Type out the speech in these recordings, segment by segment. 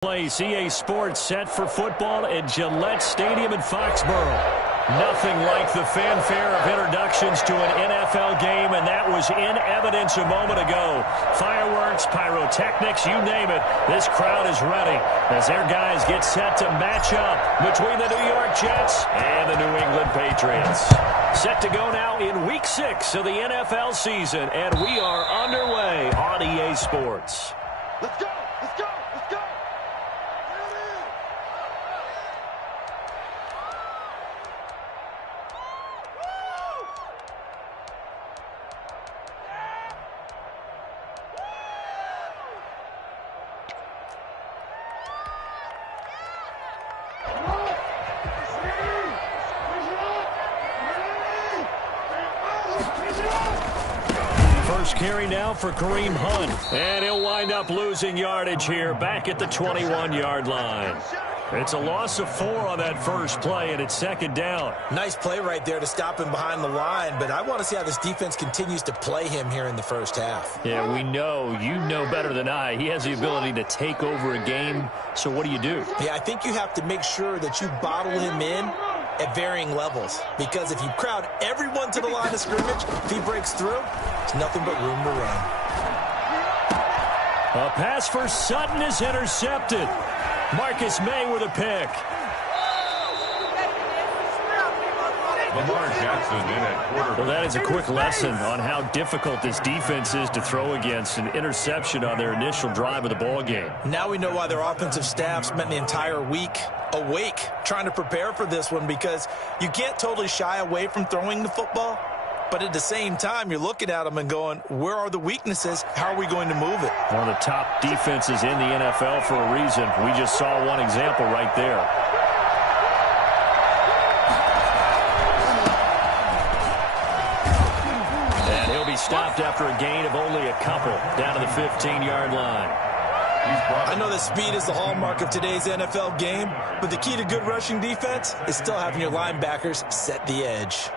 Place EA Sports set for football at Gillette Stadium in Foxborough. Nothing like the fanfare of introductions to an NFL game, and that was in evidence a moment ago. Fireworks, pyrotechnics, you name it. This crowd is ready as their guys get set to match up between the New York Jets and the New England Patriots. Set to go now in Week 6 of the NFL season, and we are underway on EA Sports. Let's go! Let's go! Let's go! First carry now for Kareem Hunt, and he'll wind up losing yardage here back at the 21-yard line. It's a loss of 4 on that first play, and it's second down. Nice play right there to stop him behind the line, but I want to see how this defense continues to play him here in the first half. Yeah, we know. You know better than I. He has the ability to take over a game, so what do you do? Yeah, I think you have to make sure that you bottle him in at varying levels, because if you crowd everyone to the line of scrimmage, if he breaks through, there's nothing but room to run. A pass for Sutton is intercepted. Marcus May with a pick. Lamar Jackson in at quarterback. Well, that is a quick lesson on how difficult this defense is to throw against. An interception on their initial drive of the ball game. Now we know why their offensive staff spent the entire week awake trying to prepare for this one, because you can't totally shy away from throwing the football, but at the same time you're looking at them and going, where are the weaknesses? How are we going to move it? One of the top defenses in the NFL for a reason. We just saw one example right there. And he'll be stopped after a gain of only a couple down to the 15-yard line. I know that speed is the hallmark of today's NFL game, but the key to good rushing defense is still having your linebackers set the edge.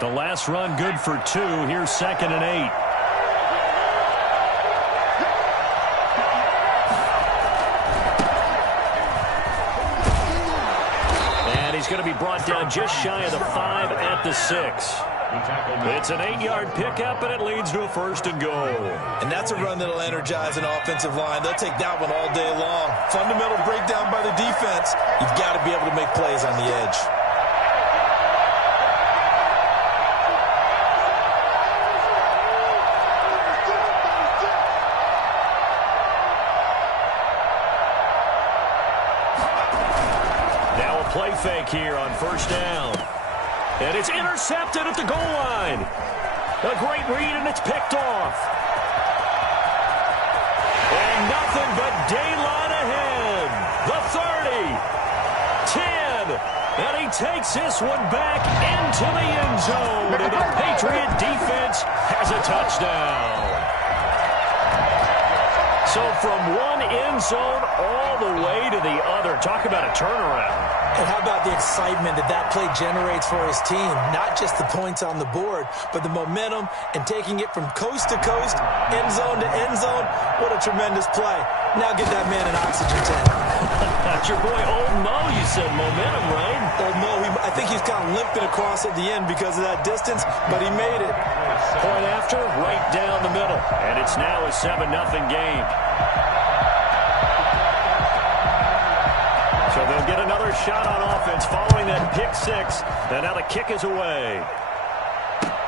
The last run good for 2. Here's 2nd and 8. He's going to be brought down just shy of the 5 at the 6. It's an 8-yard pickup, and it leads to a 1st and goal. And that's a run that'll energize an offensive line. They'll take that one all day long. Fundamental breakdown by the defense. You've got to be able to make plays on the edge. Play fake here on 1st down. And it's intercepted at the goal line. A great read, and it's picked off. And nothing but daylight ahead. The 30. 10. And he takes this one back into the end zone. And the Patriot defense has a touchdown. So from one end zone all the way to the other. Talk about a turnaround. And how about the excitement that play generates for his team? Not just the points on the board, but the momentum and taking it from coast to coast, end zone to end zone. What a tremendous play. Now get that man an oxygen tank. That's your boy Old Mo. You said momentum, right? Old Mo, I think he's kind of limping across at the end because of that distance, but he made it. Point after, right down the middle. And it's now a 7-0 game. So they'll get another shot on offense following that pick 6. And now the kick is away.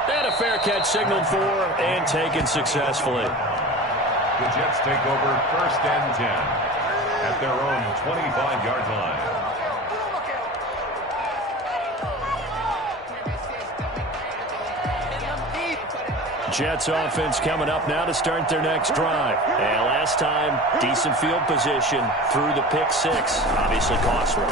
And a fair catch signaled for and taken successfully. The Jets take over 1st and 10 at their own 25-yard line. Jets offense coming up now to start their next drive. And last time, decent field position through the pick 6. Obviously costly.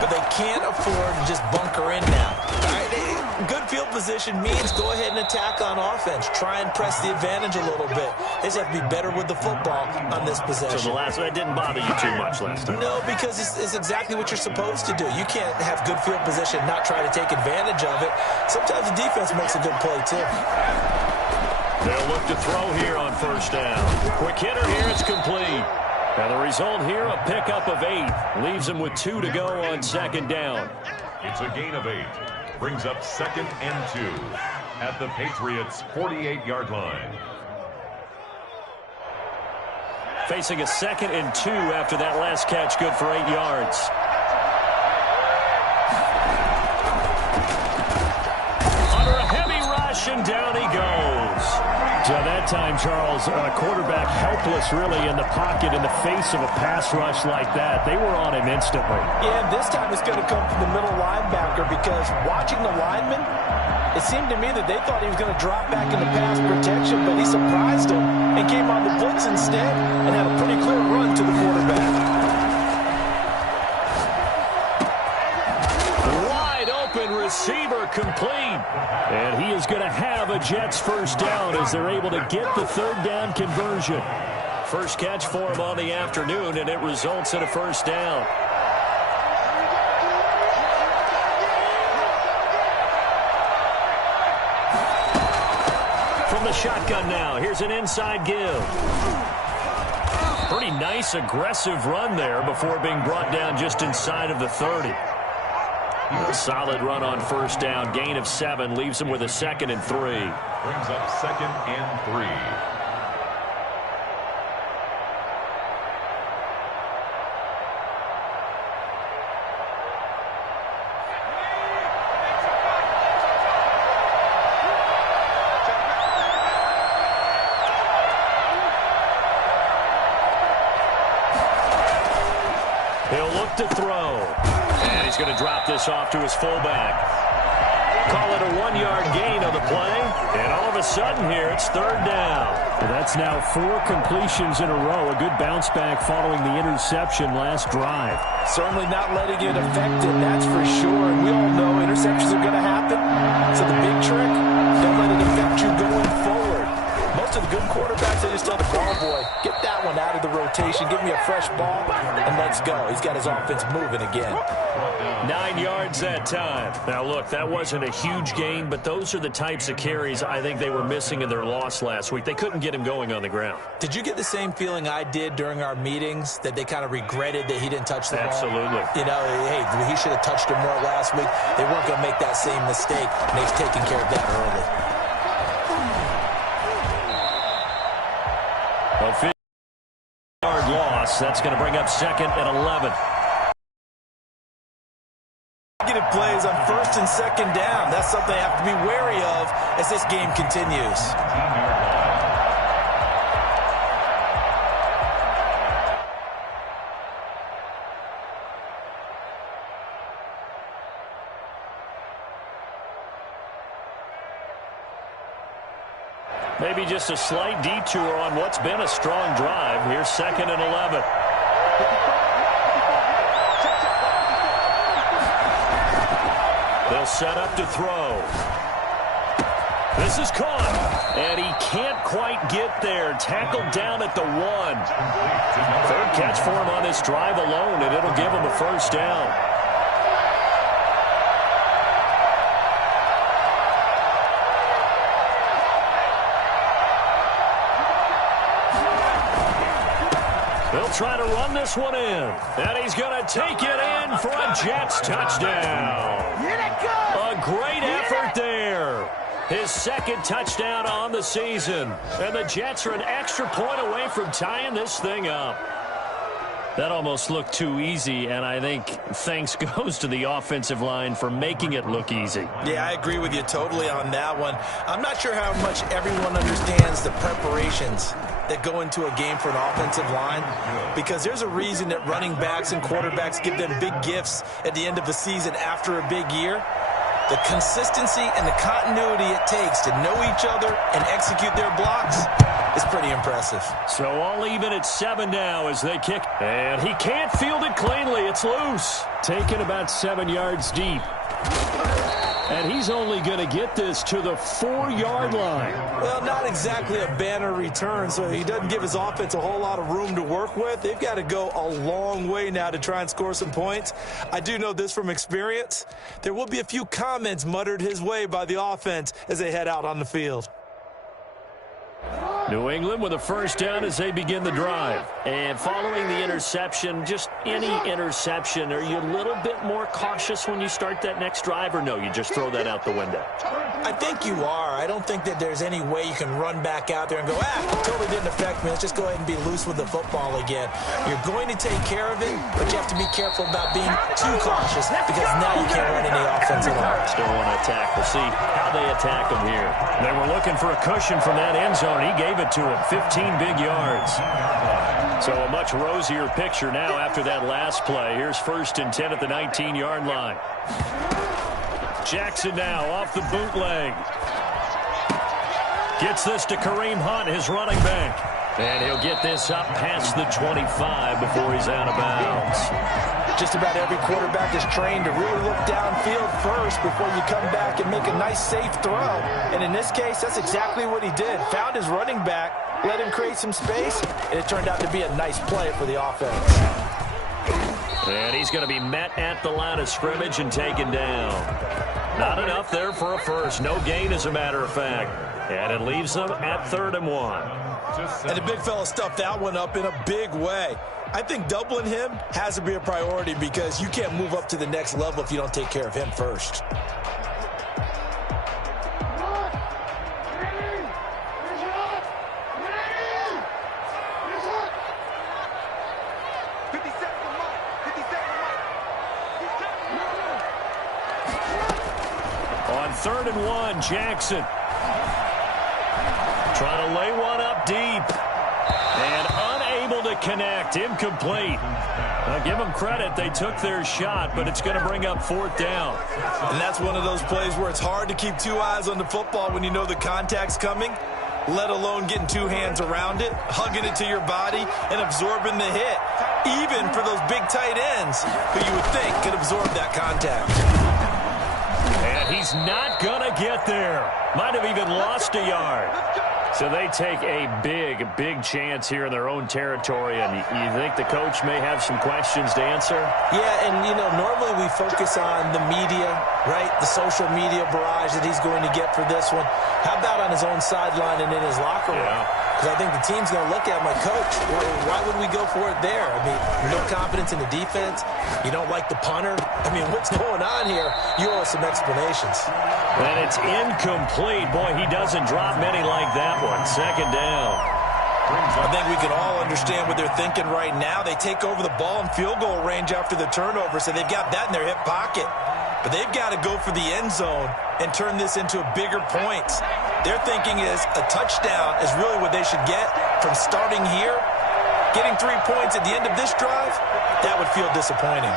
But they can't afford to just bunker in now. All right? Good field position. position means go ahead and attack on offense. Try and press the advantage a little bit. They just have to be better with the football on this possession. So that didn't bother you too much last time? No, because it's exactly what you're supposed to do. You can't have good field position and not try to take advantage of it. Sometimes the defense makes a good play, too. They'll look to throw here on first down. Quick hitter here, it's complete. And the result here, a pickup of 8. Leaves them with 2 to go on second down. It's a gain of 8. Brings up 2nd and 2 at the Patriots' 48-yard line. Facing a 2nd and 2 after that last catch, good for 8 yards. Under a heavy rush, and down he goes. So that time, Charles, quarterback helpless really in the pocket in the face of a pass rush like that. They were on him instantly. Yeah, and this time it's going to come from the middle linebacker because watching the lineman, it seemed to me that they thought he was going to drop back into pass protection, but he surprised him and came on the blitz instead and had a pretty clear run to the quarterback. Wide open receiver complete. And he is going to have a Jets first down as they're able to get the third down conversion. First catch for him on the afternoon, and it results in a first down. From the shotgun now, here's an inside give. Pretty nice, aggressive run there before being brought down just inside of the 30. A solid run on first down. Gain of 7 leaves him with a 2nd and 3. Brings up 2nd and 3. He'll look to throw. And he's going to drop this off to his fullback. Call it a 1-yard gain on the play. And all of a sudden here, it's third down. Well, that's now 4 completions in a row. A good bounce back following the interception last drive. Certainly not letting it affect it, that's for sure. And we all know interceptions are going to happen. So the big trick, don't let it affect you going forward. Most of the good quarterbacks, they just tell the ball boy, get that one out of the rotation, give me a fresh ball, and let's go. He's got his offense moving again. 9 yards that time. Now, look, that wasn't a huge gain, but those are the types of carries I think they were missing in their loss last week. They couldn't get him going on the ground. Did you get the same feeling I did during our meetings, that they kind of regretted that he didn't touch the ball? Absolutely. You know, hey, he should have touched it more last week. They weren't going to make that same mistake, and they've taken care of that early. A 50-yard loss. That's going to bring up 2nd and 11. Negative plays on 1st and 2nd down. That's something they have to be wary of as this game continues. Maybe just a slight detour on what's been a strong drive. Here's 2nd and 11. They'll set up to throw. This is caught, and he can't quite get there. Tackled down at the 1. Third catch for him on this drive alone, and it'll give him a first down. They'll try to run this one in. And he's going to take it in for a Jets touchdown. A great effort there. His 2nd touchdown on the season. And the Jets are an extra point away from tying this thing up. That almost looked too easy, and I think thanks goes to the offensive line for making it look easy. Yeah, I agree with you totally on that one. I'm not sure how much everyone understands the preparations that go into a game for an offensive line, because there's a reason that running backs and quarterbacks give them big gifts at the end of the season after a big year. The consistency and the continuity it takes to know each other and execute their blocks is pretty impressive. So all even at 7 now as they kick. And he can't field it cleanly. It's loose. Taken about 7 yards deep. And he's only going to get this to the 4-yard line. Well, not exactly a banner return, so he doesn't give his offense a whole lot of room to work with. They've got to go a long way now to try and score some points. I do know this from experience. There will be a few comments muttered his way by the offense as they head out on the field. New England with a first down as they begin the drive. And following the interception, just any interception, are you a little bit more cautious when you start that next drive, or no, you just throw that out the window? I think you are. I don't think that there's any way you can run back out there and go, it totally didn't affect me. Let's just go ahead and be loose with the football again. You're going to take care of it, but you have to be careful about being too cautious because now you can't run any offense at all. Still want to attack. We'll see how they attack him here. They were looking for a cushion from that end zone. He gave it to him. 15 big yards. So a much rosier picture now after that last play. Here's 1st and 10 at the 19-yard line. Jackson now off the bootleg. Gets this to Kareem Hunt, his running back. And he'll get this up past the 25 before he's out of bounds. Just about every quarterback is trained to really look downfield first before you come back and make a nice, safe throw. And in this case, that's exactly what he did. Found his running back, let him create some space, and it turned out to be a nice play for the offense. And he's going to be met at the line of scrimmage and taken down. Not enough there for a first. No gain, as a matter of fact. And it leaves them at 3rd and 1. And the big fella stuffed that one up in a big way. I think doubling him has to be a priority because you can't move up to the next level if you don't take care of him first. On 3rd and 1, Jackson. Trying to lay one up deep. And unable to connect. Incomplete. Now, give them credit. They took their shot, but it's going to bring up 4th down. And that's one of those plays where it's hard to keep two eyes on the football when you know the contact's coming, let alone getting two hands around it, hugging it to your body, and absorbing the hit, even for those big tight ends who you would think could absorb that contact. And he's not going to get there. Might have even lost a yard. So they take a big chance here in their own territory, and you think the coach may have some questions to answer? Yeah, and, normally we focus on the media, right, the social media barrage that he's going to get for this one. How about on his own sideline and in his locker room? Because I think the team's going to look at him like, Coach, why would we go for it there? I mean, no confidence in the defense. You don't like the punter. I mean, what's going on here? You owe us some explanations. And it's incomplete. Boy, he doesn't drop many like that one. 2nd down. I think we can all understand what they're thinking right now. They take over the ball in field goal range after the turnover, so they've got that in their hip pocket. But they've got to go for the end zone and turn this into a bigger point. Their thinking is a touchdown is really what they should get from starting here. Getting 3 points at the end of this drive, that would feel disappointing.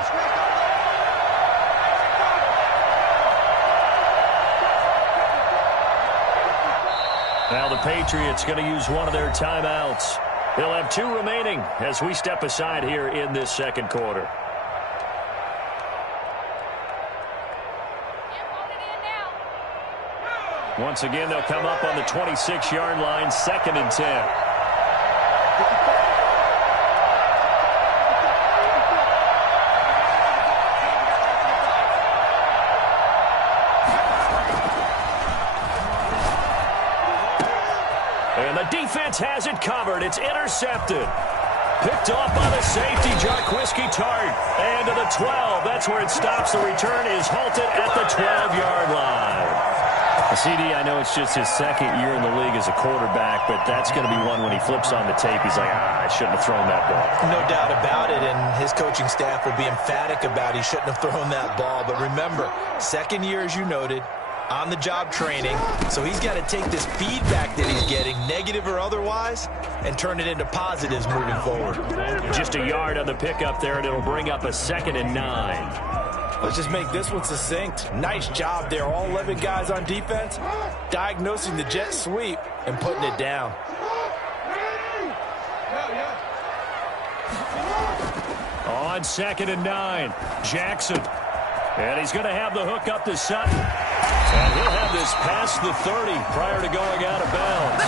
Now the Patriots going to use one of their timeouts. They'll have 2 remaining as we step aside here in this 2nd quarter. Once again, they'll come up on the 26-yard line, 2nd and 10. And the defense has it covered. It's intercepted. Picked off by the safety, Jarquiski Tart. And to the 12. That's where it stops. The return is halted at the 12-yard line. CD, I know it's just his 2nd year in the league as a quarterback, but that's going to be one when he flips on the tape. He's like, I shouldn't have thrown that ball. No doubt about it, and his coaching staff will be emphatic about he shouldn't have thrown that ball. But remember, 2nd year, as you noted, on-the-job training, so he's got to take this feedback that he's getting, negative or otherwise, and turn it into positives moving forward. Just a yard on the pickup there, and it'll bring up a 2nd and 9. Let's just make this one succinct. Nice job there. All 11 guys on defense diagnosing the jet sweep and putting it down. On 2nd and 9, Jackson. And he's going to have the hook up to Sutton. And he'll have this past the 30 prior to going out of bounds.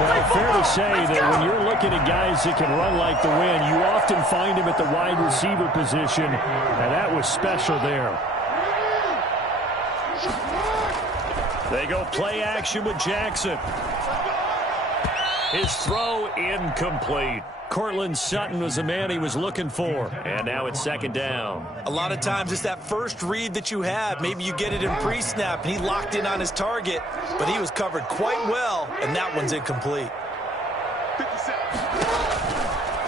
Well, fair to say that when you're looking at guys that can run like the wind, you often find him at the wide receiver position, and that was special there. They go play action with Jackson. His throw incomplete. Cortland Sutton was the man he was looking for. And now it's second down. A lot of times it's that first read that you have. Maybe you get it in pre-snap, and he locked in on his target, but he was covered quite well, and that one's incomplete.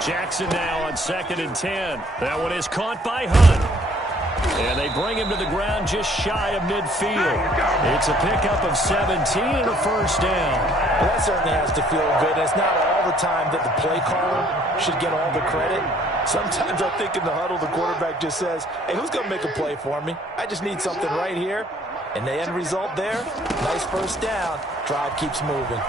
Jackson now on 2nd and 10. That one is caught by Hunt. And they bring him to the ground just shy of midfield. It's a pickup of 17 and a first down. Well, that certainly has to feel good. It's not all the time that the play caller should get all the credit. Sometimes I think in the huddle, the quarterback just says, hey, who's going to make a play for me? I just need something right here. And the end result there, nice first down. Drive keeps moving.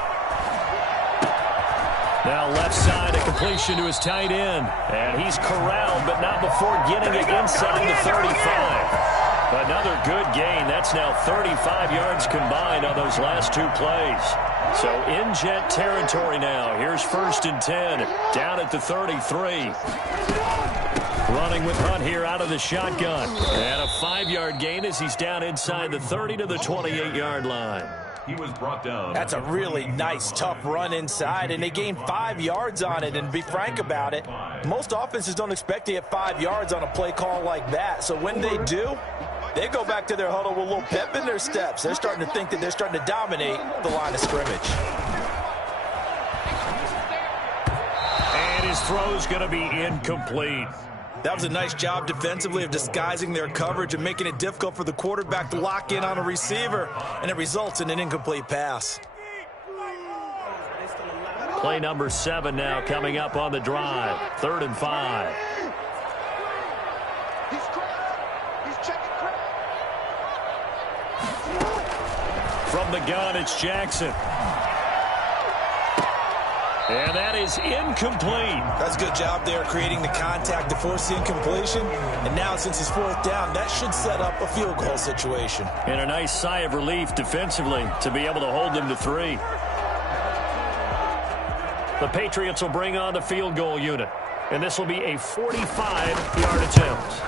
Now left side, a completion to his tight end. And he's corralled, but not before getting it inside the 35. Another good gain. That's now 35 yards combined on those last two plays. So in Jet territory now. Here's 1st and 10. Down at the 33. Running with Hunt here out of the shotgun. And a 5-yard gain as he's down inside the 30 to the 28-yard line. He was brought down. That's a really nice, tough run inside, and they gained 5 yards on it. And to be frank about it, most offenses don't expect to get 5 yards on a play call like that. So when they do, they go back to their huddle with a little pep in their steps. They're starting to think that they're starting to dominate the line of scrimmage. And his throw's going to be incomplete. That was a nice job defensively of disguising their coverage and making it difficult for the quarterback to lock in on a receiver, and it results in an incomplete pass. Play number 7 now coming up on the drive. 3rd and 5. He's checking crowd. From the gun, it's Jackson. And that is incomplete. That's a good job there creating the contact to force the incompletion. And now since it's 4th down, that should set up a field goal situation. And a nice sigh of relief defensively to be able to hold them to 3. The Patriots will bring on the field goal unit. And this will be a 45-yard attempt.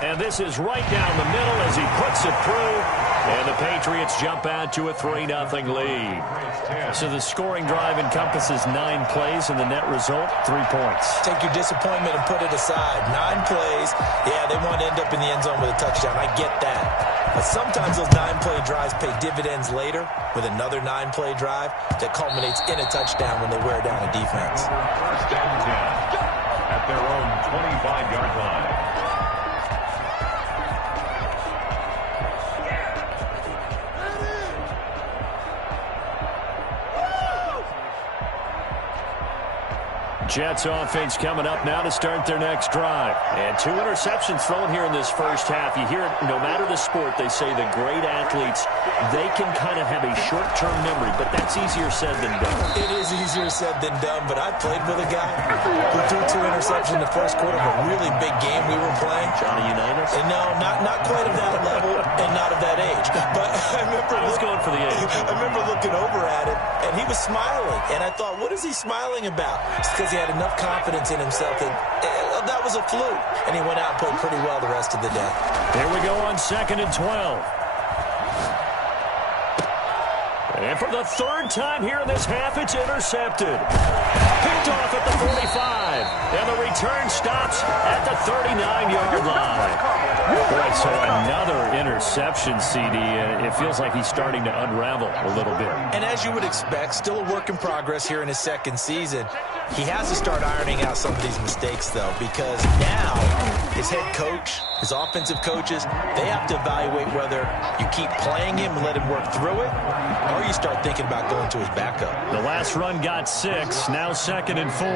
And this is right down the middle as he puts it through. And the Patriots jump out to a 3-0 lead. So the scoring drive encompasses 9 plays, and the net result, 3 points. Take your disappointment and put it aside. 9 plays. Yeah, they want to end up in the end zone with a touchdown. I get that. But sometimes those 9-play drives pay dividends later with another 9-play drive that culminates in a touchdown when they wear down a defense. 1st and 10 at their own 25-yard line. Jets offense coming up now to start their next drive. And 2 interceptions thrown here in this first half. You hear it, no matter the sport, they say the great athletes, they can kind of have a short-term memory, but that's easier said than done. It is easier said than done, but I played with a guy who threw 2 interceptions in the first quarter of a really big game we were playing. Johnny Unitas? And no, not quite of that level and not of that age. But I was going for the age. I remember looking over at him, and he was smiling. And I thought, what is he smiling about? It's because he had enough confidence in himself that was a fluke. And he went out and played pretty well the rest of the day. Here we go on 2nd and 12. And for the 3rd time here in this half, it's intercepted. Picked off at the 45. And the return stops at the 39-yard line. Boy, so another interception, CD. It feels like he's starting to unravel a little bit. And as you would expect, still a work in progress here in his 2nd season. He has to start ironing out some of these mistakes, though, because now his head coach, his offensive coaches, they have to evaluate whether you keep playing him and let him work through it, or you start thinking about going to his backup. The last run got 6, now 2nd and 4.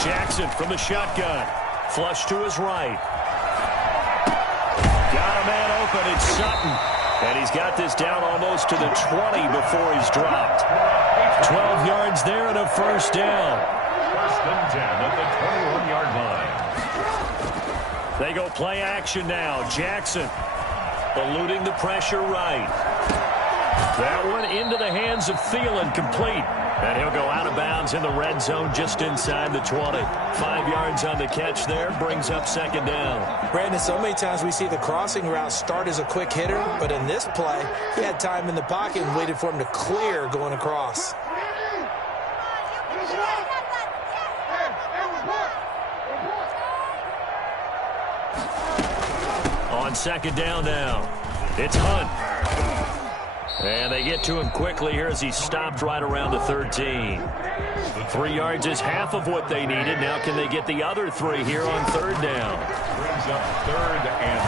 Jackson from the shotgun. Flush to his right. Got a man open. It's Sutton. And he's got this down almost to the 20 before he's dropped. 12 yards there and a first down. 1st and 10 at the 21-yard line. They go play action now. Jackson eluding the pressure right. That one into the hands of Thielen, complete. And he'll go out of bounds in the red zone just inside the 20. 5 yards on the catch there, brings up second down. Brandon, so many times we see the crossing route start as a quick hitter, but in this play, he had time in the pocket and waited for him to clear going across. On second down now, it's Hunt. And they get to him quickly here as he stopped right around the 13. 3 yards is half of what they needed. Now can they get the other 3 here on third down? Brings up 3rd and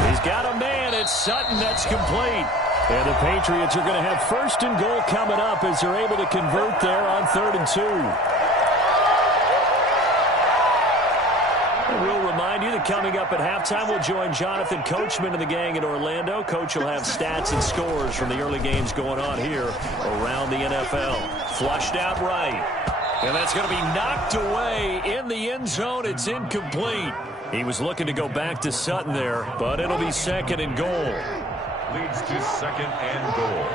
3. He's got a man. It's Sutton. That's complete. And the Patriots are going to have first and goal coming up as they're able to convert there on 3rd and 2. We'll remind you that coming up at halftime, we'll join Jonathan Coachman and the gang in Orlando. Coach will have stats and scores from the early games going on here around the NFL. Flushed out right. And that's going to be knocked away in the end zone. It's incomplete. He was looking to go back to Sutton there, but it'll be second and goal. Leads to second and goal.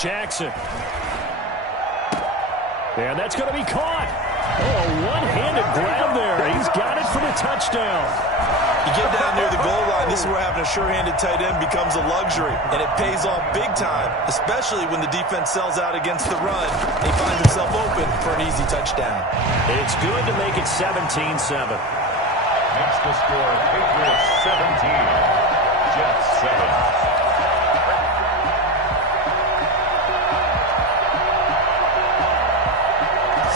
Jackson. And that's going to be caught. Oh, a one-handed grab there. He's got it for the touchdown. You get down near the goal line, this is where having a sure-handed tight end becomes a luxury, and it pays off big time, especially when the defense sells out against the run. He finds himself open for an easy touchdown. It's good to make it 17-7. Next to score, Patriots 17, Jets 7.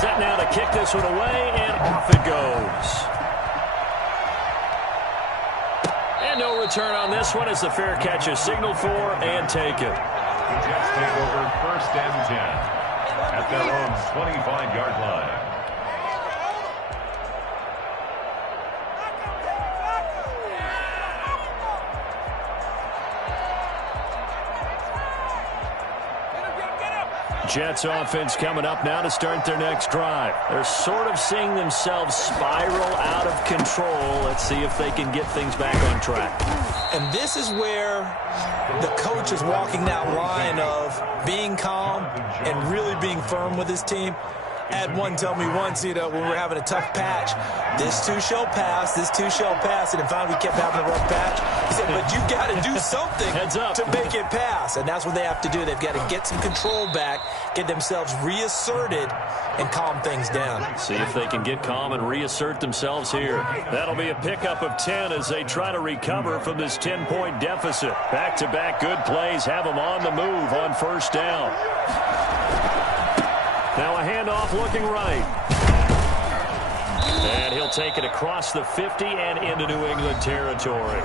Set now to kick this one away, and off it goes. And no return on this one as the fair catch is signaled for and taken. The Jets take over 1st and 10 at their own 25-yard line. Jets offense coming up now to start their next drive. They're sort of seeing themselves spiral out of control. Let's see if they can get things back on track. And this is where the coach is walking that line of being calm and really being firm with his team. I had one tell me once, when we were having a tough patch, this too shall pass, this too shall pass, and then finally we kept having a rough patch. He said, but you've got to do something to make it pass, and that's what they have to do. They've got to get some control back, get themselves reasserted, and calm things down. See if they can get calm and reassert themselves here. That'll be a pickup of 10 as they try to recover from this 10-point deficit. Back-to-back good plays have them on the move on first down. Now a handoff looking right. And he'll take it across the 50 and into New England territory.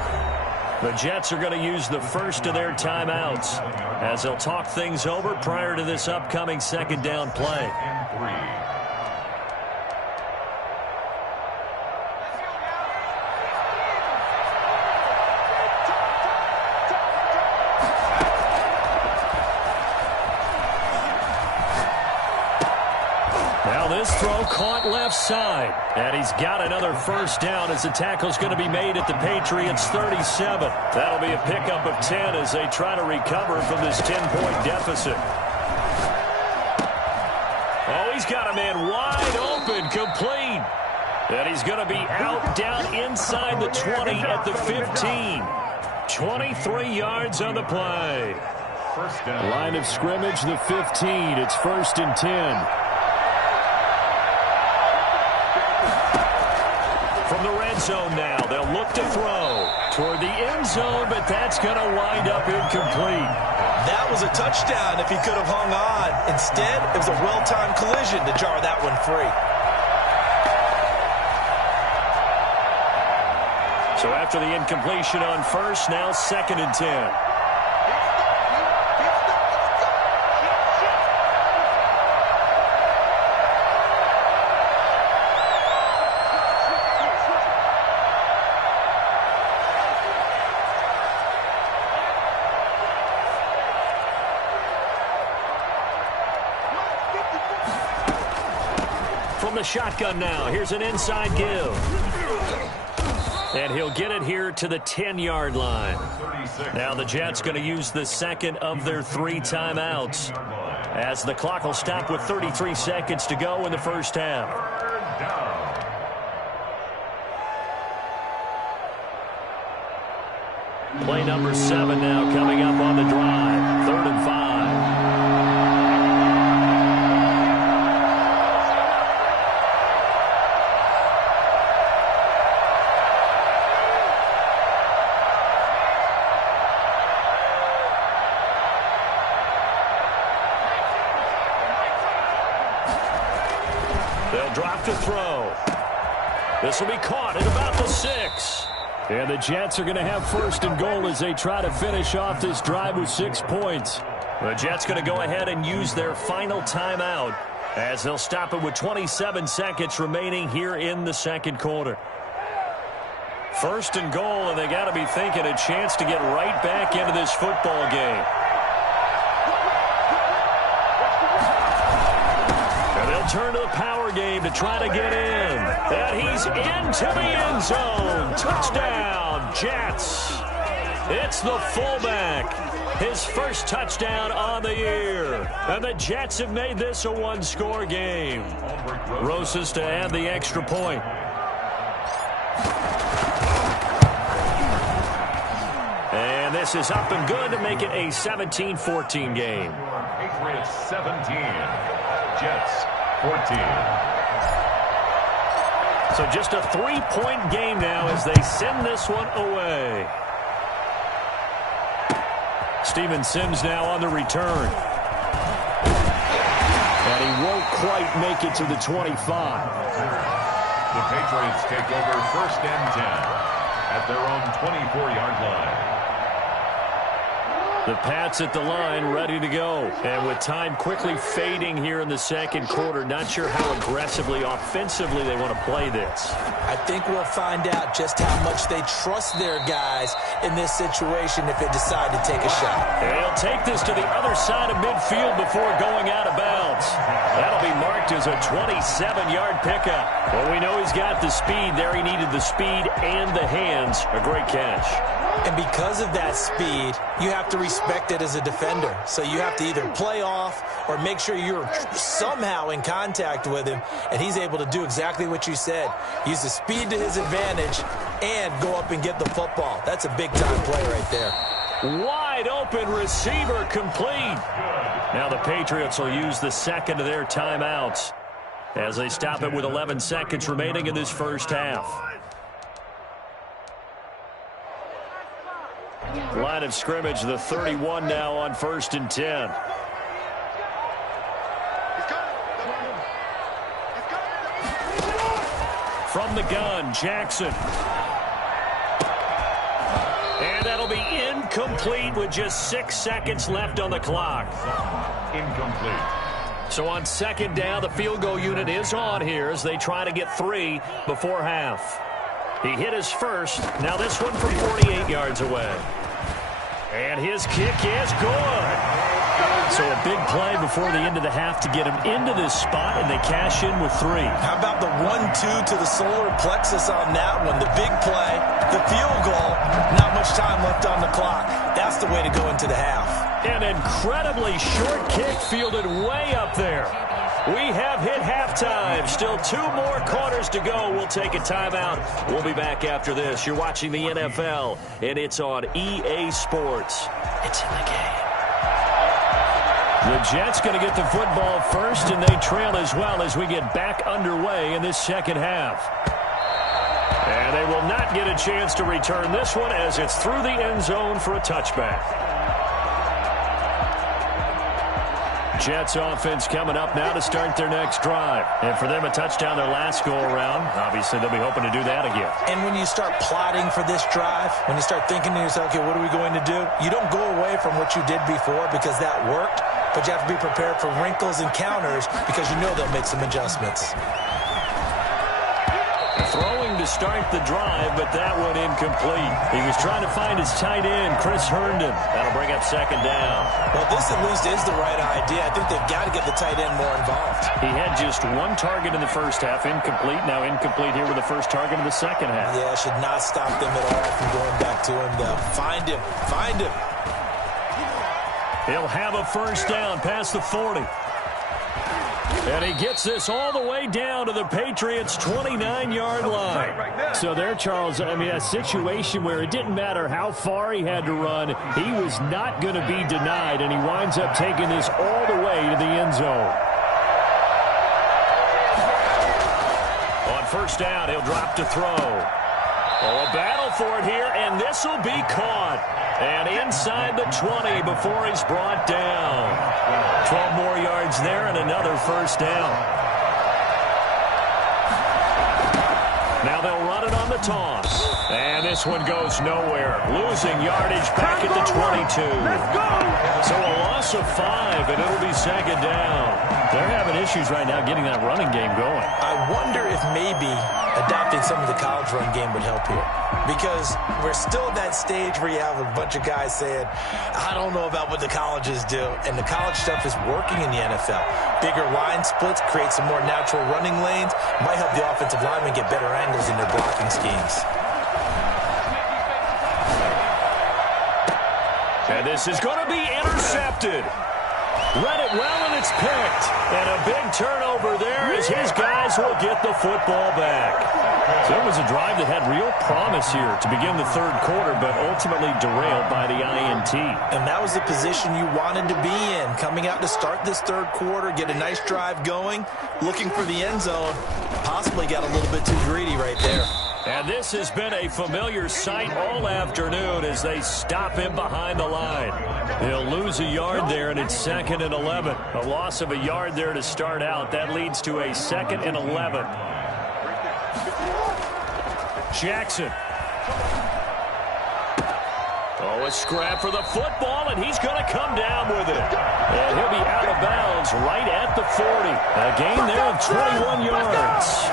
The Jets are going to use the first of their timeouts as they'll talk things over prior to this upcoming second down play. This throw caught left side. And he's got another first down as the tackle's going to be made at the Patriots 37. That'll be a pickup of 10 as they try to recover from this 10-point deficit. Oh, he's got a man wide open, complete. And he's going to be out down inside the 20 at the 15. 23 yards on the play. First down. Line of scrimmage, the 15. It's 1st and 10. From the red zone now, they'll look to throw toward the end zone, but that's going to wind up incomplete. That was a touchdown if he could have hung on. Instead, it was a well-timed collision to jar that one free. So after the incompletion on first, now 2nd and 10. the shotgun now. Here's an inside give. And he'll get it here to the 10-yard line. Now the Jets going to use the second of their 3 timeouts, as the clock will stop with 33 seconds to go in the first half. Play number 7 now coming up on the drive. 3rd and 5. They'll drop to throw. This will be caught at about the 6. And the Jets are going to have 1st and goal as they try to finish off this drive with 6 points. The Jets going to go ahead and use their final timeout, as they'll stop it with 27 seconds remaining here in the second quarter. 1st and goal, and they got to be thinking a chance to get right back into this football game. And they'll turn to the power game to try to get in. And he's into the end zone. Touchdown, Jets. It's the fullback. His first touchdown on the year. And the Jets have made this a 1-score game. Rosas to add the extra point. And this is up and good to make it a 17-14 game. Patriots 17, Jets 14. So just a 3-point game now as they send this one away. Steven Sims now on the return. And he won't quite make it to the 25. The Patriots take over 1st and 10 at their own 24-yard line. The Pats at the line, ready to go. And with time quickly fading here in the second quarter, not sure how aggressively, offensively they want to play this. I think we'll find out just how much they trust their guys in this situation if they decide to take a shot. And he'll take this to the other side of midfield before going out of bounds. That'll be marked as a 27-yard pickup. Well, we know he's got the speed there. He needed the speed and the hands. A great catch. And because of that speed, you have to respect it as a defender. So you have to either play off or make sure you're somehow in contact with him, and he's able to do exactly what you said. Use the speed to his advantage and go up and get the football. That's a big-time play right there. Wide open receiver complete. Now the Patriots will use the second of their timeouts as they stop it with 11 seconds remaining in this first half. Line of scrimmage, the 31 now on 1st and 10. From the gun, Jackson. And that'll be incomplete with just 6 seconds left on the clock. Incomplete. So on 2nd down, the field goal unit is on here as they try to get 3 before half. He hit his first. Now this one from 48 yards away. And his kick is good. So a big play before the end of the half to get him into this spot, and they cash in with 3. How about the 1-2 to the solar plexus on that one? The big play, the field goal, not much time left on the clock. That's the way to go into the half. An incredibly short kick fielded way up there. We have hit halftime. Still 2 more quarters to go. We'll take a timeout. We'll be back after this. You're watching the NFL, and it's on EA Sports. It's in the game. The Jets going to get the football first, and they trail as well as we get back underway in this second half. And they will not get a chance to return this one as it's through the end zone for a touchback. Jets offense coming up now to start their next drive. And for them, a touchdown their last go-around. Obviously, they'll be hoping to do that again. And when you start plotting for this drive, when you start thinking to yourself, okay, what are we going to do? You don't go away from what you did before because that worked, but you have to be prepared for wrinkles and counters because you know they'll make some adjustments. Throwing to start the drive, but that one incomplete. He was trying to find his tight end, Chris Herndon. That'll bring up second down. Well, this at least is the right idea. I think they've got to get the tight end more involved. He had just one target in the first half, incomplete. Now incomplete here with the first target in the second half. Yeah, should not stop them at all from going back to him, though. Find him. Find him. He'll have a first down past the 40. And he gets this all the way down to the Patriots' 29-yard line. So there, Charles, I mean, a situation where it didn't matter how far he had to run. He was not going to be denied, and he winds up taking this all the way to the end zone. On first down, he'll drop to throw. Oh, a battle for it here, and this will be caught. And inside the 20 before he's brought down. 12 more yards there and another first down. Now they'll run it on the toss. And this one goes nowhere. Losing yardage back at the 22. Let's go! So a loss of 5, and it'll be second down. They're having issues right now getting that running game going. I wonder if maybe adopting some of the college run game would help here. Because we're still at that stage where you have a bunch of guys saying, I don't know about what the colleges do. And the college stuff is working in the NFL. Bigger line splits, create some more natural running lanes, might help the offensive linemen get better angles in their blocking schemes. And this is going to be intercepted. Read it well, and it's picked. And a big turnover there as his guys will get the football back. So it was a drive that had real promise here to begin the third quarter, but ultimately derailed by the INT. And that was the position you wanted to be in. Coming out to start this third quarter, get a nice drive going, looking for the end zone. Possibly got a little bit too greedy right there. And this has been a familiar sight all afternoon as they stop him behind the line. He'll lose a yard there, and it's 2nd and 11. A loss of a yard there to start out. That leads to a 2nd and 11. Jackson. Oh, a scrap for the football, and he's going to come down with it. And he'll be out of bounds right at the 40. A gain there of 21 yards.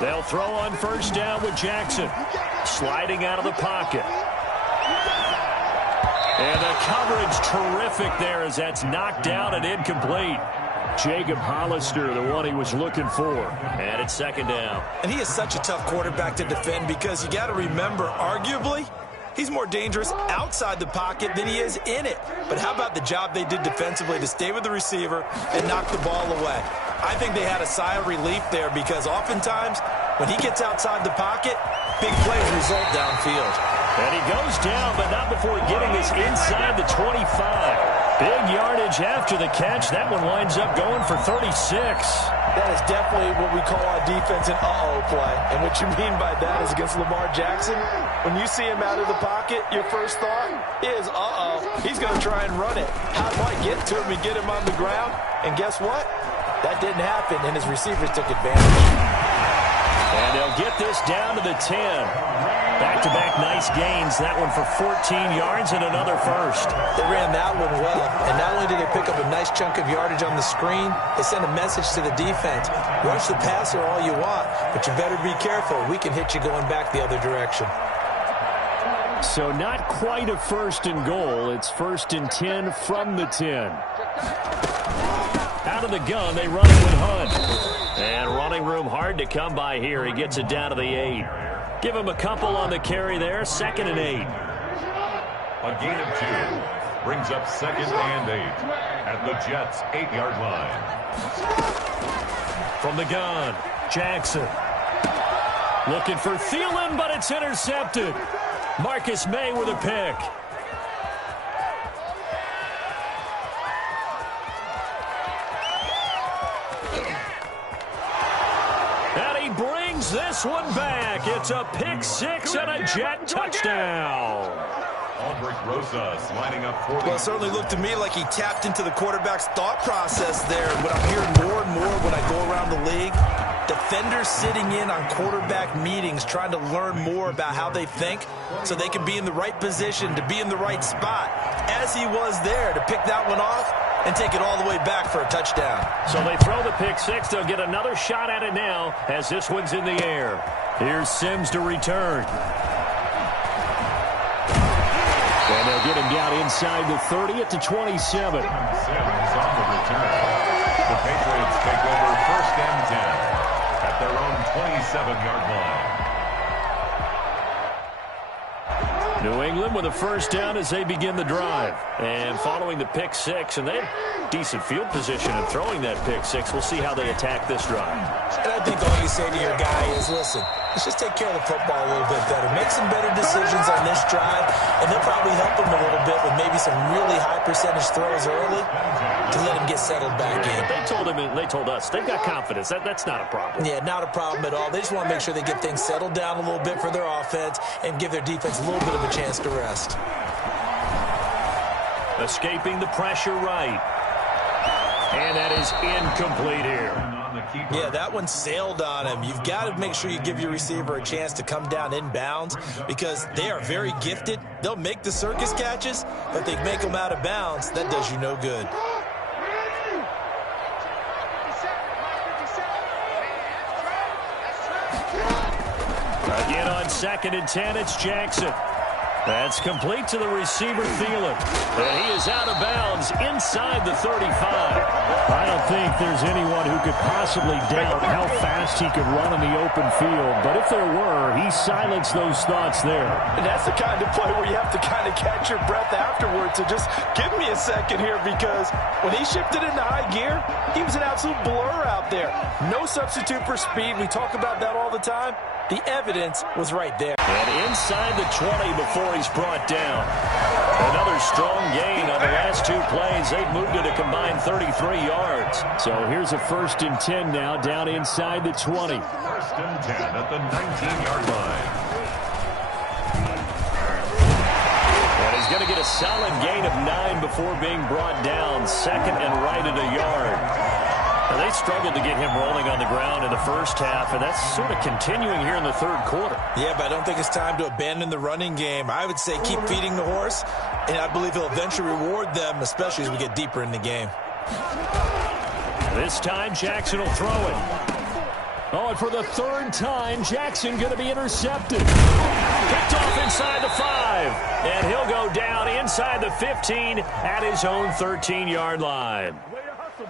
They'll throw on first down with Jackson. Sliding out of the pocket. And the coverage terrific there as that's knocked down and incomplete. Jacob Hollister, the one he was looking for. And it's 2nd down. And he is such a tough quarterback to defend because you got to remember, arguably, he's more dangerous outside the pocket than he is in it. But how about the job they did defensively to stay with the receiver and knock the ball away? I think they had a sigh of relief there because oftentimes when he gets outside the pocket, big plays result downfield. And he goes down, but not before getting this inside the 25. Big yardage after the catch. That one winds up going for 36. That is definitely what we call on defense an uh-oh play. And what you mean by that is against Lamar Jackson, when you see him out of the pocket, your first thought is, uh-oh, he's going to try and run it. How do I get to him and get him on the ground? And guess what? That didn't happen, and his receivers took advantage. And they'll get this down to the 10. Back-to-back nice gains. That one for 14 yards and another first. They ran that one well, and not only did they pick up a nice chunk of yardage on the screen, they sent a message to the defense. Rush the passer all you want, but you better be careful. We can hit you going back the other direction. So not quite a 1st and goal. It's 1st and 10 from the 10. Out of the gun, they run it with Hunt. And running room hard to come by here. He gets it down to the 8. Give him a couple on the carry there. 2nd and 8. A gain of 2 brings up 2nd and 8 at the Jets' 8-yard line. From the gun, Jackson. Looking for Thielen, but it's intercepted. Marcus May with a pick. This one back. It's a pick 6 and a Jet touchdown. Aldrich Rosas lining up for Well, it certainly looked to me like he tapped into the quarterback's thought process there. What I'm hearing more and more when I go around the league, Defenders sitting in on quarterback meetings trying to learn more about how they think so they can be in the right position to be in the right spot, as he was there to pick that one off and take it all the way back for a touchdown. So they throw the pick six. They'll get another shot at it now as this one's in the air. Here's Sims to return. And they'll get him down inside the 30 at the 27. Sims on the return. The Patriots take over 1st and 10 at their own 27-yard line. New England with a first down as they begin the drive. And following the pick six, and they have decent field position in throwing that pick six. We'll see how they attack this drive. And I think all you say to your guy is, listen, let's just take care of the football a little bit better. Make some better decisions on this drive, and they'll probably help him a little bit with maybe some really high percentage throws early to let him get settled back in. They told us they've got confidence. That's not a problem. Yeah, not a problem at all. They just want to make sure they get things settled down a little bit for their offense and give their defense a little bit of a chance to rest. Escaping the pressure right. And that is incomplete here. Yeah, that one sailed on him. You've got to make sure you give your receiver a chance to come down inbounds because they are very gifted. They'll make the circus catches, but if they make them out of bounds, that does you no good. Again on 2nd and 10, it's Jackson. That's complete to the receiver, Thielen. And he is out of bounds inside the 35. I don't think there's anyone who could possibly doubt how fast he could run in the open field. But if there were, he silenced those thoughts there. And that's the kind of play where you have to kind of catch your breath afterwards. So just give me a second here because when he shifted into high gear, he was an absolute blur out there. No substitute for speed. We talk about that all the time. The evidence was right there. And inside the 20 before he's brought down. Another strong gain on the last two plays. They've moved it a combined 33 yards. So here's a 1st and 10 now down inside the 20. 1st and 10 at the 19-yard line. And he's going to get a solid gain of 9 before being brought down. 2nd and right at a yard. Now, they struggled to get him rolling on the ground in the first half, and that's sort of continuing here in the 3rd quarter. Yeah, but I don't think it's time to abandon the running game. I would say keep feeding the horse, and I believe he'll eventually reward them, especially as we get deeper in the game. This time, Jackson will throw it. Oh, and for the 3rd time, Jackson going to be intercepted. Picked off inside the 5, and he'll go down inside the 15 at his own 13-yard line.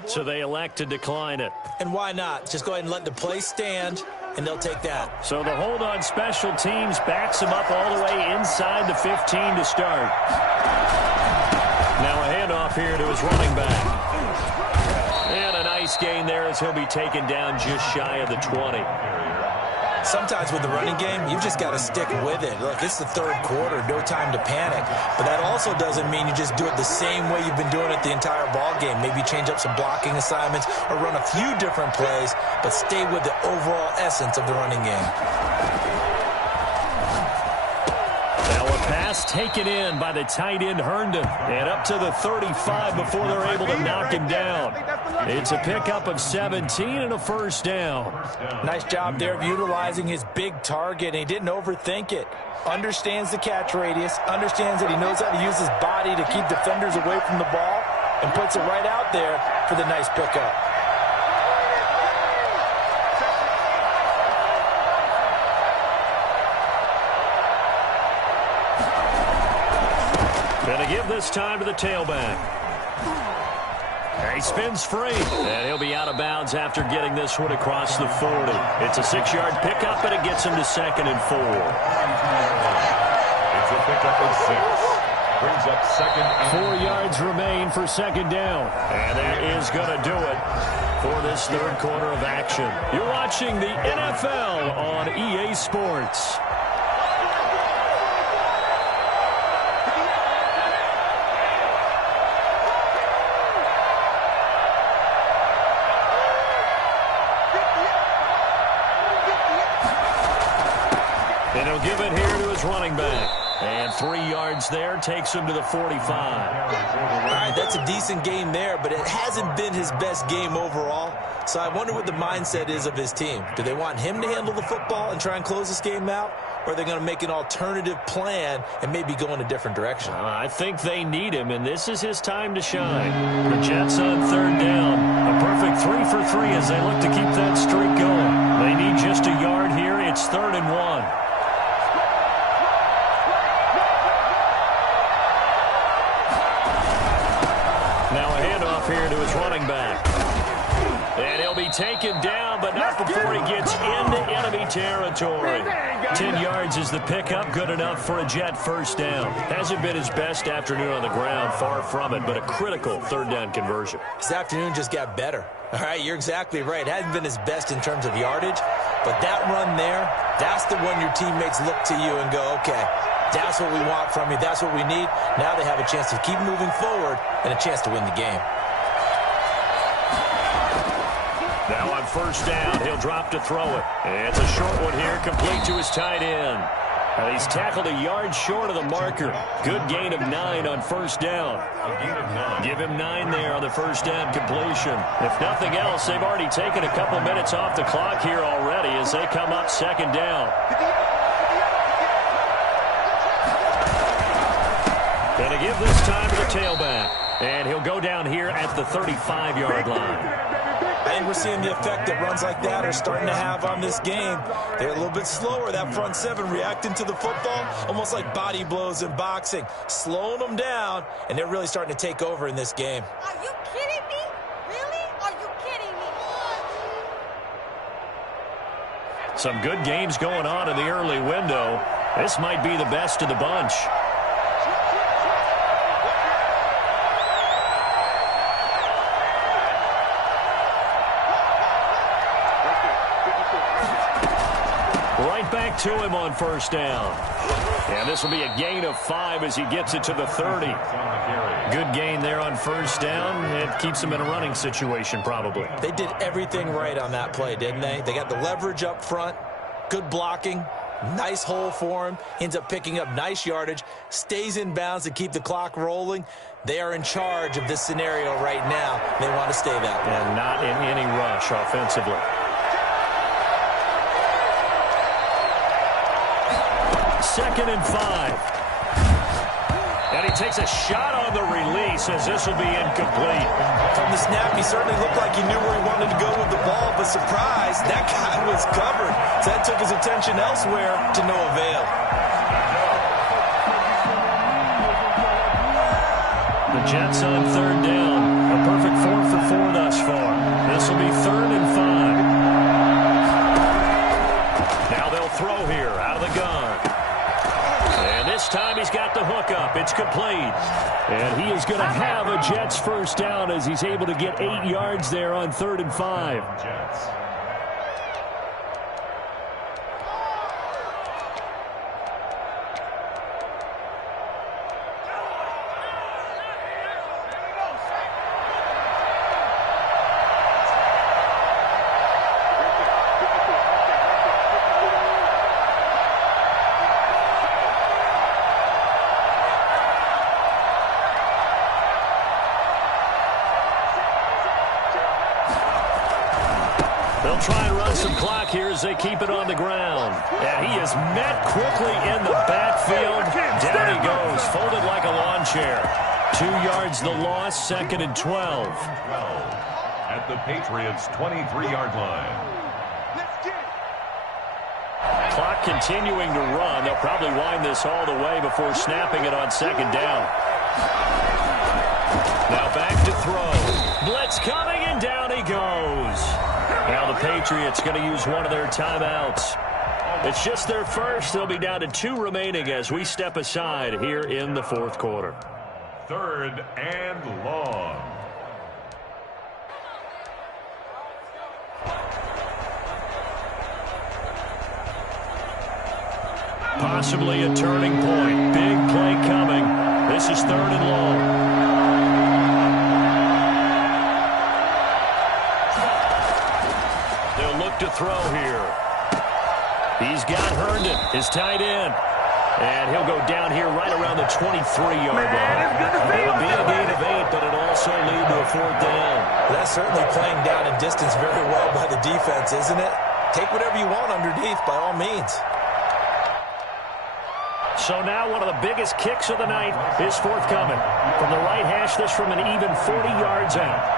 So they elect to decline it. And why not? Just go ahead and let the play stand, and they'll take that. So the hold on special teams backs him up all the way inside the 15 to start. Now a handoff here to his running back. And a nice gain there as he'll be taken down just shy of the 20. Sometimes with the running game, you've just got to stick with it. Look, it's the 3rd quarter, no time to panic. But that also doesn't mean you just do it the same way you've been doing it the entire ball game. Maybe change up some blocking assignments or run a few different plays, but stay with the overall essence of the running game. Now a pass taken in by the tight end Herndon. And up to the 35 before they're able to knock him down. It's a pickup of 17 and a 1st down. Nice job there of utilizing his big target, and he didn't overthink it. Understands the catch radius, understands that he knows how to use his body to keep defenders away from the ball, and puts it right out there for the nice pickup. Gonna give this time to the tailback. He spins free, and he'll be out of bounds after getting this one across the 40. It's a 6-yard pickup, and it gets him to 2nd and 4. It's a pickup of 6. Brings up 2nd and 4 yards remain for 2nd down. And that is going to do it for this 3rd quarter of action. You're watching the NFL on EA Sports. And he'll give it here to his running back. And 3 yards there takes him to the 45. All right, that's a decent game there, but it hasn't been his best game overall. So I wonder what the mindset is of his team. Do they want him to handle the football and try and close this game out? Or are they going to make an alternative plan and maybe go in a different direction? I think they need him, and this is his time to shine. The Jets on third down. A perfect 3 for 3 as they look to keep that streak going. They need just a yard here. It's 3rd and 1. Now a handoff here to his running back. And he'll be taken down, but not before he gets into enemy territory. 10 yards is the pickup, good enough for a Jet first down. Hasn't been his best afternoon on the ground, far from it, but a critical 3rd down conversion. His afternoon just got better. All right, you're exactly right. Hasn't been his best in terms of yardage, but that run there, that's the one your teammates look to you and go, okay, that's what we want from you. That's what we need. Now they have a chance to keep moving forward and a chance to win the game. Now on first down, he'll drop to throw it. And it's a short one here, complete to his tight end. And he's tackled a yard short of the marker. Good gain of 9 on first down. Give him 9 there on the first down completion. If nothing else, they've already taken a couple minutes off the clock here already as they come up 2nd down. Going to give this time to the tailback. And he'll go down here at the 35-yard line. I think we're seeing the effect that runs like that are starting to have on this game. They're a little bit slower, that front 7, reacting to the football, almost like body blows in boxing, slowing them down, and they're really starting to take over in this game. Are you kidding me? Really? Are you kidding me? Some good games going on in the early window. This might be the best of the bunch. Back to him on first down. And this will be a gain of 5 as he gets it to the 30. Good gain there on first down. It keeps him in a running situation probably. They did everything right on that play, didn't they? They got the leverage up front, good blocking, nice hole for him, ends up picking up nice yardage, stays in bounds to keep the clock rolling. They are in charge of this scenario right now. They want to stay that way. And not in any rush offensively. 2nd and 5. And he takes a shot on the release as this will be incomplete. From the snap, he certainly looked like he knew where he wanted to go with the ball, but surprise, that guy was covered. So that took his attention elsewhere to no avail. The Jets on 3rd down. A perfect 4 for 4 thus far. This will be 3rd and 5. Now they'll throw here out of the gun. This time he's got the hook up. It's complete. And he is going to have a Jets first down as he's able to get 8 yards there on 3rd and 5. Jets. Try and run some clock here as they keep it on the ground. And he is met quickly in the backfield. Down he goes, folded like a lawn chair. 2 yards the loss, 2nd and 12. At the Patriots' 23-yard line. Clock continuing to run. They'll probably wind this all the way before snapping it on 2nd down. Now back to throw. Blitz coming, and down he goes. Now the Patriots going to use one of their timeouts. It's just their first. They'll be down to 2 remaining as we step aside here in the 4th quarter. 3rd and long. Possibly a turning point. Big play coming. This is 3rd and long. To throw here. He's got Herndon, his tight end. And he'll go down here right around the 23-yard line. It'll be a gain of 8, but it'll also lead to a 4th down. That's certainly playing down in distance very well by the defense, isn't it? Take whatever you want underneath, by all means. So now one of the biggest kicks of the night is forthcoming. From the right hash, this from an even 40 yards out.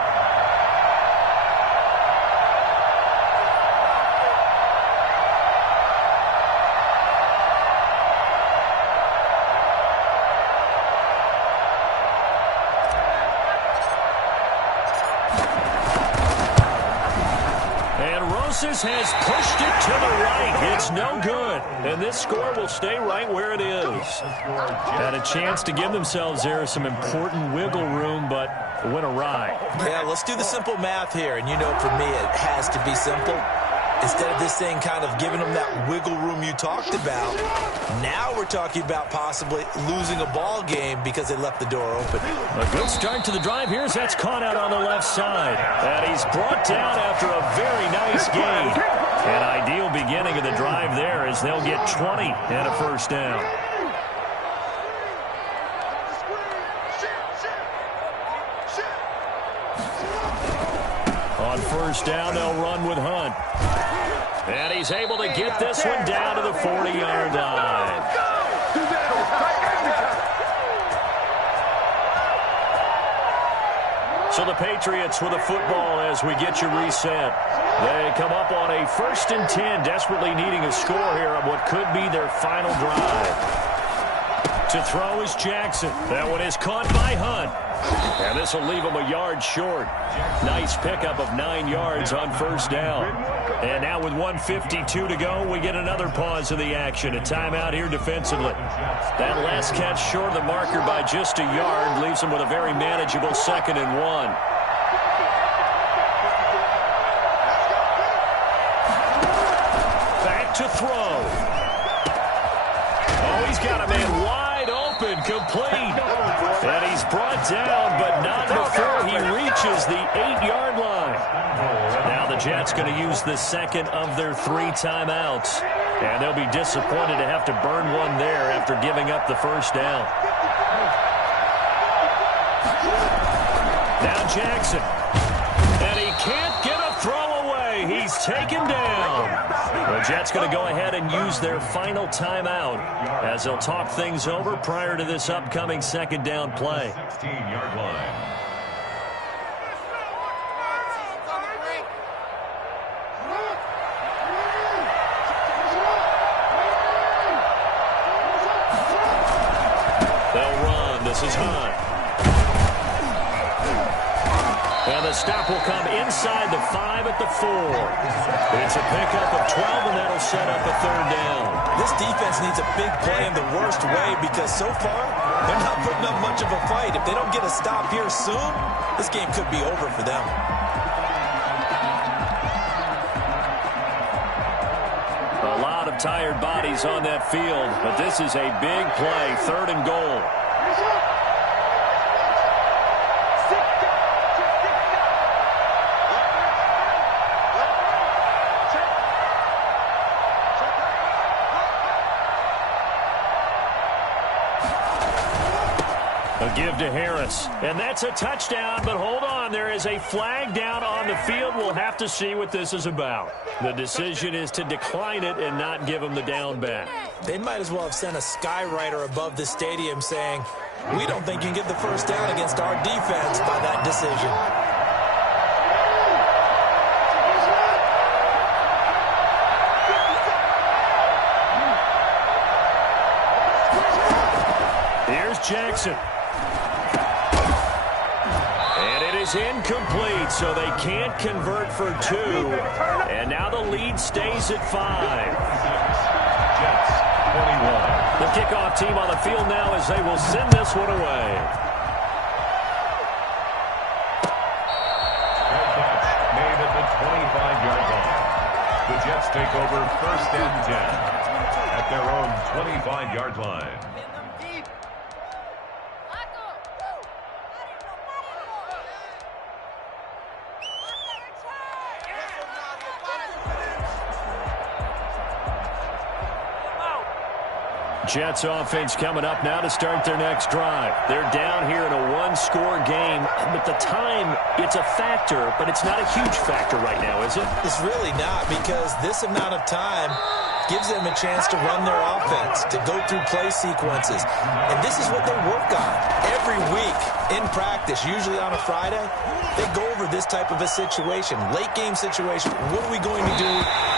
Has pushed it to the right. It's no good. And this score will stay right where it is. Had a chance to give themselves there some important wiggle room, but went awry. Yeah, let's do the simple math here. And you know, for me, it has to be simple. Instead of this thing kind of giving them that wiggle room you talked about, now we're talking about possibly losing a ball game because they left the door open. A good start to the drive here as that's caught out on the left side. And he's brought down after a very nice gain. An ideal beginning of the drive there as they'll get 20 and a 1st down. On 1st down, they'll run with Hunt. And he's able to get this one down to the 40-yard line. So the Patriots with the football as we get you reset. They come up on a 1st and 10, desperately needing a score here on what could be their final drive. To throw is Jackson. That one is caught by Hunt. And this will leave him a yard short. Nice pickup of 9 yards on 1st down. And now with 1:52 to go, we get another pause of the action. A timeout here defensively. That last catch short of the marker by just a yard leaves him with a very manageable 2nd and 1. Back to throw. Oh, he's got a man wide open, complete. And he's brought down, but not before he reaches the 8-yard line. Now the Jets going to use the 2nd of their 3 timeouts. And they'll be disappointed to have to burn one there after giving up the 1st down. Now Jackson. And he can't get a throw away. He's taken down. The Jets going to go ahead and use their final timeout as they'll talk things over prior to this upcoming 2nd down play. 16-yard line. They'll run. This is Hunt. And the stop will come inside the 5 at the 4. It's a pickup of 12, and that'll set up a 3rd down. This defense needs a big play in the worst way because so far they're not putting up much of a fight. If they don't get a stop here soon, this game could be over for them. A lot of tired bodies on that field, but this is a big play, 3rd and goal. A give to Harris, and that's a touchdown, but hold on, there is a flag down on the field. We'll have to see what this is about. The decision is to decline it and not give him the down back. They might as well have sent a skywriter above the stadium saying, we don't think you can get the 1st down against our defense by that decision. Here's Jackson. Is incomplete, so they can't convert for 2. And now the lead stays at 5. Jets, 21. The kickoff team on the field now as they will send this one away. Great catch made at the 25-yard line. The Jets take over 1st and 10 at their own 25-yard line. Jets offense coming up now to start their next drive. They're down here in a one-score game, but the time, it's a factor, but it's not a huge factor right now, is it? It's really not, because this amount of time gives them a chance to run their offense, to go through play sequences. And this is what they work on every week in practice, usually on a Friday. They go over this type of a situation, late game situation. What are we going to do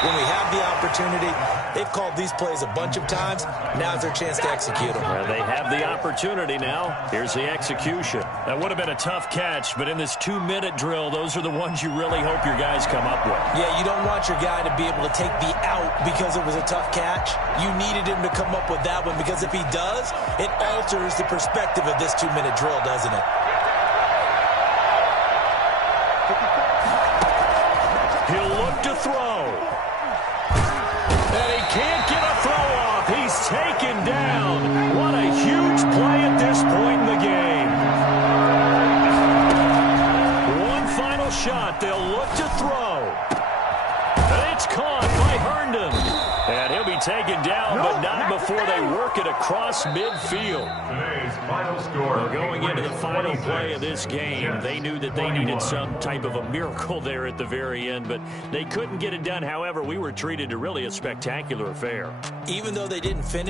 when we have the opportunity? They've called these plays a bunch of times. Now's their chance to execute them. Well, they have the opportunity now. Here's the execution. That would have been a tough catch, but in this 2-minute drill, those are the ones you really hope your guys come up with. Yeah, you don't want your guy to be able to take the out because it was a tough catch. You needed him to come up with that one, because if he does, it alters the perspective of this 2-minute drill, doesn't it? He'll look to throw. And he can't get a throw off. He's taken down. What a huge play at this point in the game. One final shot. They'll look to throw. And it's caught by Herndon. And he'll be taken down, but not before they work it across midfield. Today's final score. Well, going into the final play of this game, they knew that they needed some type of a miracle there at the very end, but they couldn't get it done. However, we were treated to really a spectacular affair. Even though they didn't finish